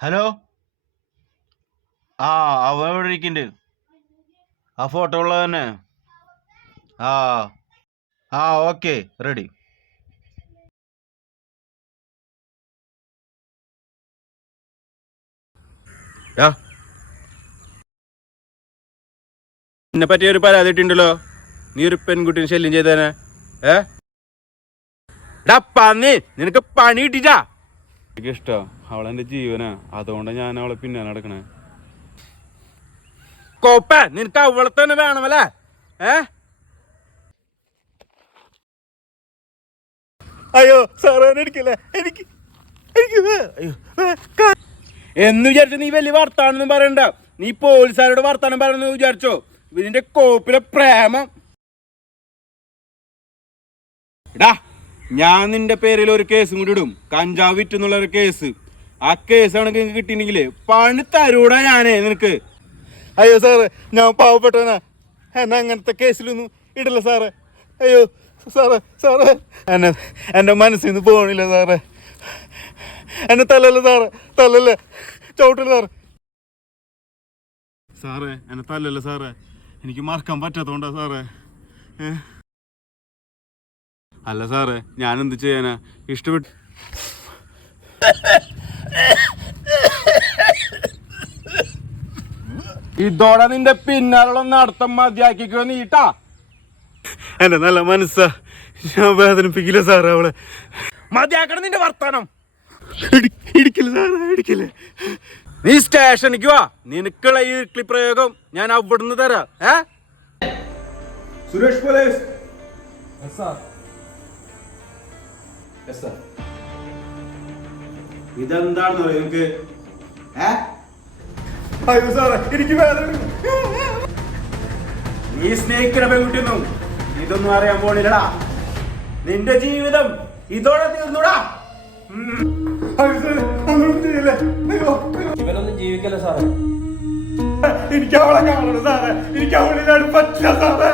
Hello. ആ, അവ എവിടെ ഇരിക്കുന്നുണ്ട്? ആ ഫോട്ടോ ഉള്ളത് തന്നെ. ആ ആ ഓക്കെ, റെഡി. എന്നെ പറ്റിയ ഒരു പരാതി ഇട്ടുണ്ടല്ലോ, നീ ഒരു പെൺകുട്ടിനെ ശല്യം ചെയ്തേനെ. ഏ ഡാ പന്നി, നിനക്ക് പണി കിട്ടിച്ചാ? എനിക്ക് ഇഷ്ടാ, അവളെന്റെ ജീവനാ. അതുകൊണ്ടാണ് ഞാൻ അവളെ പിന്നെ നടക്കണേ. കോപ്പ, നിനക്ക് അവളെ തന്നെ വേണമല്ലേ? ഏ അയ്യോ സാറേ, എനിക്കല്ലേ, എനിക്ക് അയ്യോ എന്ന് വിചാരിച്ചു നീ വലിയ വർത്താനൊന്നും പറയണ്ട. നീ പോലീസുകാരോട് വർത്താനം പറയുന്നു വിചാരിച്ചോ? ഇതിന്റെ കോപ്പിലെ പ്രേമം. എടാ, ഞാൻ നിന്റെ പേരിൽ ഒരു കേസും കൂടി ഇടും, കഞ്ചാവ് വിറ്റെന്നുള്ള ഒരു കേസ്. ആ കേസ് ആണെങ്കിൽ നിനക്ക് കിട്ടിയില്ലെങ്കിൽ പണി തരൂടാ ഞാനേ നിനക്ക്. അയ്യോ സാറേ, ഞാൻ പാവപ്പെട്ടവനാ, എന്നാ അങ്ങനത്തെ കേസിലൊന്നും ഇടില്ല സാറേ. അയ്യോ സാറേ, സാറേ എൻ്റെ മനസ്സിൽ നിന്ന് പോകണില്ല സാറേ. എന്നെ തല്ലല്ലേ സാറേ, തല്ലല്ലേ, ചവിട്ടില്ല സാറേ. സാറേ എന്നെ തല്ലല്ലേ സാറേ, എനിക്ക് മറക്കാൻ പറ്റാത്തോണ്ടാ സാറേ. അല്ല സാറേ, ഞാൻ എന്ത് ചെയ്യാനാ, ഇഷ്ടപ്പെട്ടു. ഇതോടെ നിന്റെ പിന്നാലുള്ള നടത്തം മതിയാക്കിക്കോ നീട്ടാ. എന്റെ നല്ല മനസ്സാ, ഞാൻ വേദനിപ്പിക്കില്ല സാറേ അവളെ. മതിയാക്കണം നിന്റെ വർത്താനം. ഇടിക്കില്ല സാറേ, ഇടിക്കില്ലേ. നീ സ്റ്റേഷനിക്ക് വാ, നിനക്കുള്ള ഈ പ്രയോഗം ഞാൻ അവിടുന്ന് തരാം. സുരേഷ് പോലീസ്. ഇതെന്താണെന്ന് പറയാ നിനക്ക്? അയ്യോ സാറേ, എനിക്ക് വേദന. നീ സ്നേഹിക്കുന്ന പെൺകുട്ടിയൊന്നും ഇതൊന്നും അറിയാൻ പോണില്ലടാ. നിന്റെ ജീവിതം ഇതോടെ തീർന്നുടാ. ഇവനൊന്നും ജീവിക്കല്ല സാറേ. എനിക്ക് അവളെ കാണണം സാറേ, എനിക്ക് അവളിലാണ് പറ്റില്ല സാറേ.